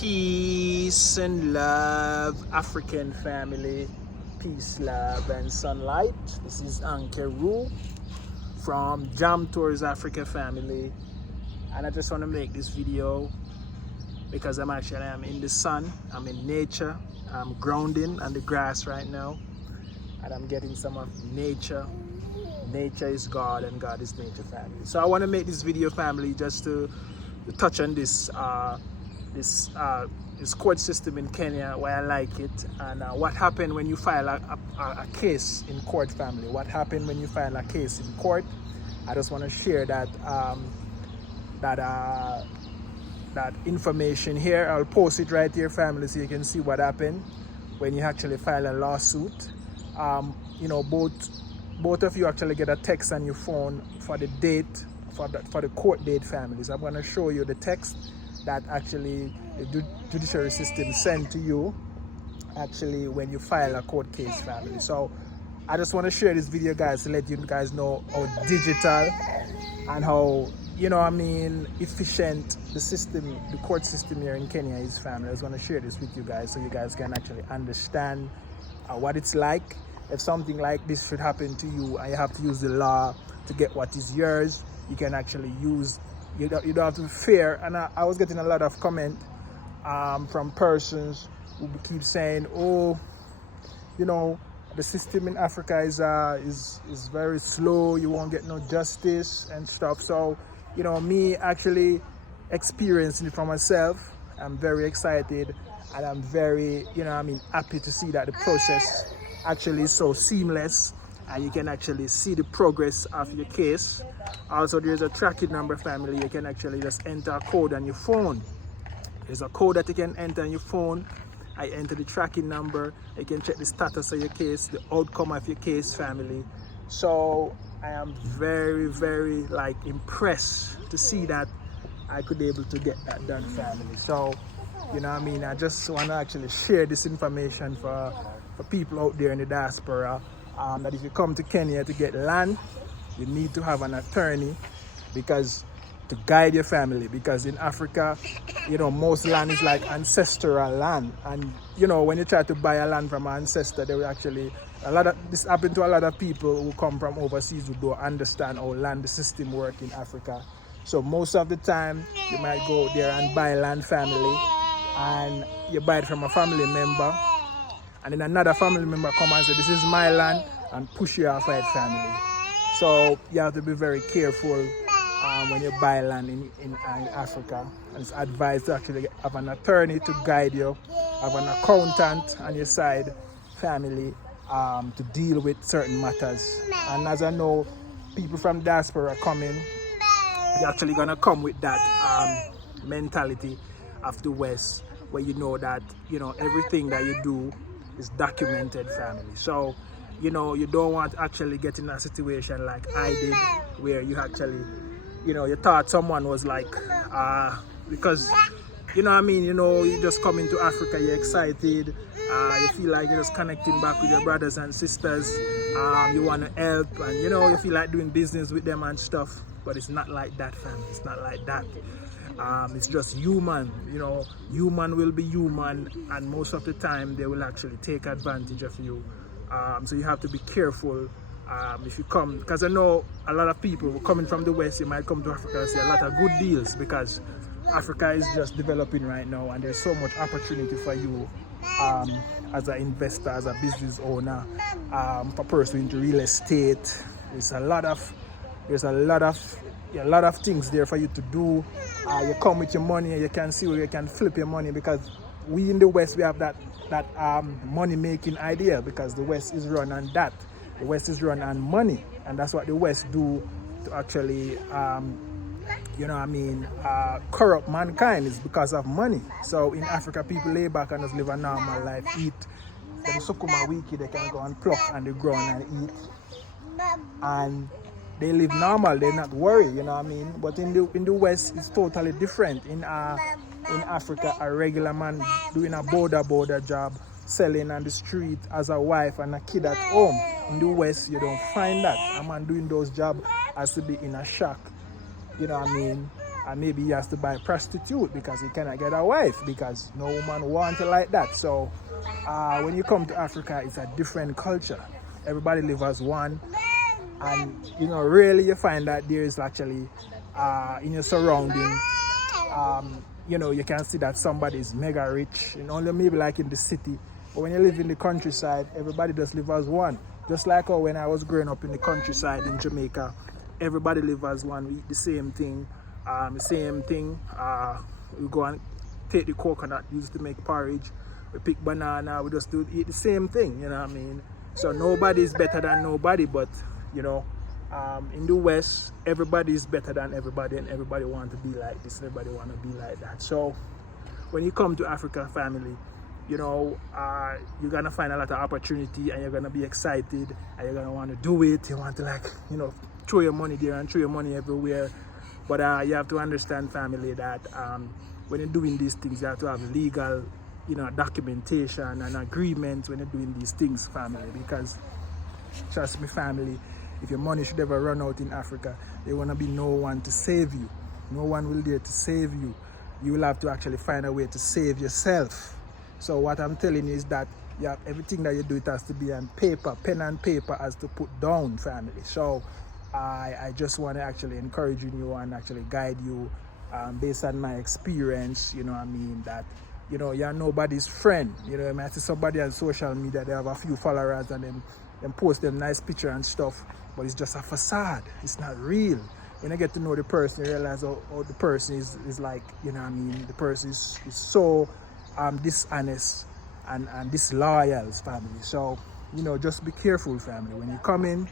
Peace and love, African family. Peace, love, and sunlight. This is Ankeru from Jam Tours Africa family, and I just want to make this video because I'm in the sun, I'm in nature, I'm grounding on the grass right now, and I'm getting some of nature. Nature is God and God is nature, family. So I want to make this video, family, just to touch on this court system in Kenya, why I like it, and what happened when you file a case in court, family. What happened when you file a case in court? I just want to share that that information here. I'll post it right here, family, so you can see what happened when you actually file a lawsuit. You know, both of you actually get a text on your phone for the date, for the court date, family. So I'm going to show you the text that actually the judiciary system sent to you actually when you file a court case, family. So I just want to share this video, guys, to let you guys know how digital and how, efficient the court system here in Kenya is, family. I just want to share this with you guys so you guys can actually understand what it's like if something like this should happen to you and you have to use the law to get what is yours. You can actually use, you don't have to fear. And I was getting a lot of comment from persons who keep saying, oh, the system in Africa is very slow, you won't get no justice and stuff. So me actually experiencing it for myself, I'm very excited, and I'm very happy to see that the process actually is so seamless and you can actually see the progress of your case. Also, there's a tracking number, family. You can actually just enter a code on your phone. There's a code that you can enter on your phone. I enter the tracking number. You can check the status of your case, the outcome of your case, family. So I am very, very impressed to see that I could be able to get that done, family. So I just want to actually share this information for people out there in the diaspora, that if you come to Kenya to get land, you need to have an attorney to guide your family, because in Africa, most land is like ancestral land, and when you try to buy a land from an ancestor, they will actually, this happened to a lot of people who come from overseas who don't understand how land system work in Africa. So most of the time you might go there and buy land, family, and you buy it from a family member, and then another family member come and say, this is my land, and push you off it, family. So you have to be very careful when you buy land in Africa. And it's advised to actually have an attorney to guide you, have an accountant on your side, family, to deal with certain matters. And as I know, people from diaspora coming, you're actually gonna come with that mentality of the West, where you know that everything that you do is documented, family. So you don't want to actually get in a situation like I did, where you actually you thought someone was because you just come into Africa, you're excited, you feel like you're just connecting back with your brothers and sisters, you want to help, and you feel like doing business with them and stuff. But it's not like that, family. It's not like that. It's just human. Human will be human, and most of the time they will actually take advantage of you. So you have to be careful if you come, because I know a lot of people coming from the West, you might come to Africa and see a lot of good deals, because Africa is just developing right now, and there's so much opportunity for you as an investor, as a business owner, for pursuing into real estate. There's a lot of things there for you to do. You come with your money and you can see where you can flip your money, because we in the West, we have that money making idea, because the West is run on that. The West is run on money, and that's what the West do to actually corrupt mankind, is because of money. So in Africa, people lay back and just live a normal life, eat them sukuma wiki, they can go and pluck on the ground and eat, and they live normal, they're not worried, But in the West, it's totally different. In Africa, a regular man doing a border job, selling on the street as a wife and a kid at home. In the West, you don't find that. A man doing those jobs has to be in a shack, and maybe he has to buy a prostitute because he cannot get a wife because no woman wants it like that. So when you come to Africa, it's a different culture. Everybody lives as one, and you know, really you find that there is actually in your surrounding, you know, you can see that somebody is mega rich, you know, only maybe like in the city. But when you live in the countryside, everybody just live as one. Just like how when I was growing up in the countryside in Jamaica, everybody live as one. We eat the same thing. We go and take the coconut used to make porridge. We pick banana. We just do eat the same thing. You know what I mean? So nobody is better than nobody. But you know, in the West, everybody is better than everybody, and everybody want to be like this. Everybody want to be like that. So when you come to Africa, family, you know, you're gonna find a lot of opportunity, and you're gonna be excited, and you're gonna want to do it. You want to, like, you know, throw your money there and throw your money everywhere. But you have to understand, family, that when you're doing these things, you have to have legal, you know, documentation and agreement when you're doing these things, family. Because trust me, family, if your money should ever run out in Africa, there will not be no one to save you. No one will there to save you. You will have to actually find a way to save yourself. So what I'm telling you is that you have everything that you do, it has to be on paper, pen and paper as to put down, family. So I just want to actually encourage you and actually guide you based on my experience, you know what I mean, that, you know, you're nobody's friend. You know, I might see somebody on social media, they have a few followers and them post them nice picture and stuff, but it's just a facade. It's not real. When you get to know the person, you realize how the person is like, you know what I mean, the person is so dishonest and disloyal, family. So, you know, just be careful, family. When you come in,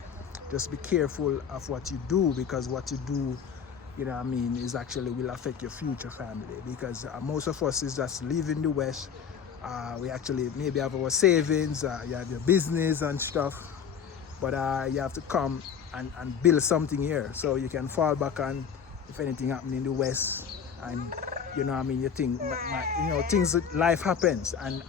just be careful of what you do, because what you do, you know what I mean, is actually will affect your future, family. Because most of us is just live in the West. We actually maybe have our savings, you have your business and stuff, but you have to come and build something here so you can fall back on if anything happens in the West. And you know what I mean, you think, you know, things, life happens. And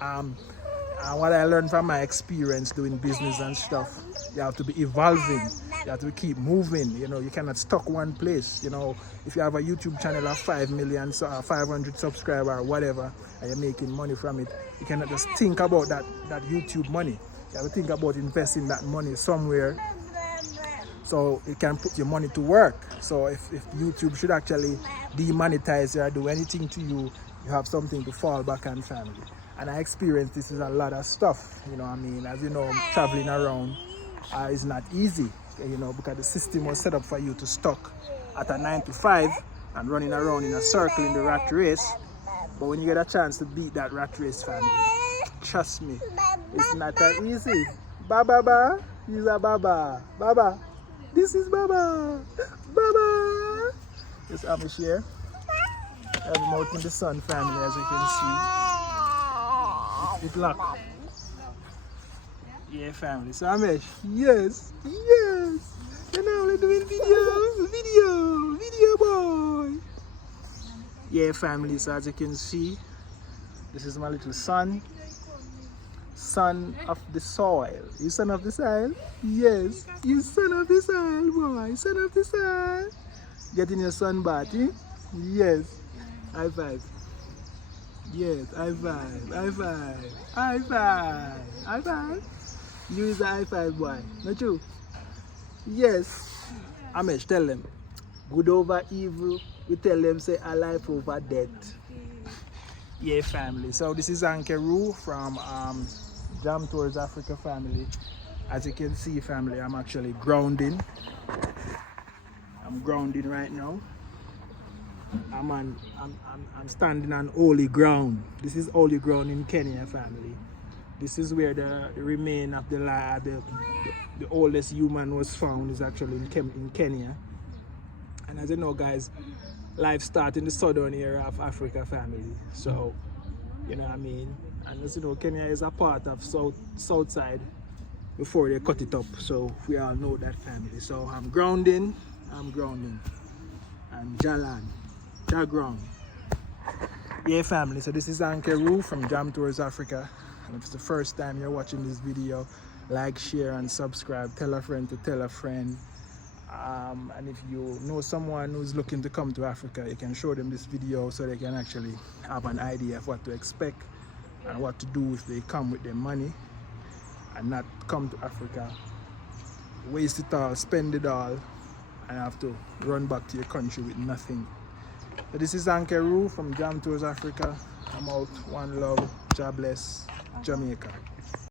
what I learned from my experience doing business and stuff, you have to be evolving, you have to keep moving. You know, you cannot stuck one place. You know, if you have a YouTube channel of 5 million, 500 subscribers or whatever, and you're making money from it, you cannot just think about that YouTube money. You have to think about investing that money somewhere so you can put your money to work. So if YouTube should actually demonetize you or do anything to you, you have something to fall back on, family. And I experienced this is a lot of stuff, you know what I mean. As you know, traveling around is not easy, you know, because the system was set up for you to stuck at a 9 to 5 and running around in a circle in the rat race. But when you get a chance to beat that rat race, family, trust me, it's not that easy. Baba, he's a Baba. Baba, this is Baba. Baba. Just have me share. I have him out in the sun, family, as you can see. It's locked. Yeah, family. So Amesh, yes. You know, we're doing video boy. Yeah, family. So as you can see, this is my little son of the soil. You son of the soil? Yes, you son of the soil, boy. Son of the soil. Getting your sun bath, eh? Yes. High five. Yes, high five. High five. High five. High five. You is a high five, boy. Not you? Yes. Amesh, tell them. Good over evil. We tell them, say, a life over death. Yeah, family. So this is Ankeru from Jam Tours Africa, family. As you can see, family, I'm actually grounding. I'm grounding right now. I'm standing on holy ground. This is holy ground in Kenya, family. This is where the remain of the oldest human was found, is actually in Kenya. And as you know, guys, life starts in the southern area of Africa, family. So, you know what I mean? And as you know, Kenya is a part of south side before they cut it up. So we all know that, family. So I'm grounding. And Jalan. Ground. Yeah, family. So this is Ankeru from Jam Tours Africa. And if it's the first time you're watching this video, like, share, and subscribe. Tell a friend to tell a friend. And if you know someone who's looking to come to Africa, you can show them this video so they can actually have an idea of what to expect and what to do if they come with their money and not come to Africa, waste it all, spend it all, and have to run back to your country with nothing. So this is Ankeru from Jam Tours Africa. I'm out. One love. God bless. Jamaica.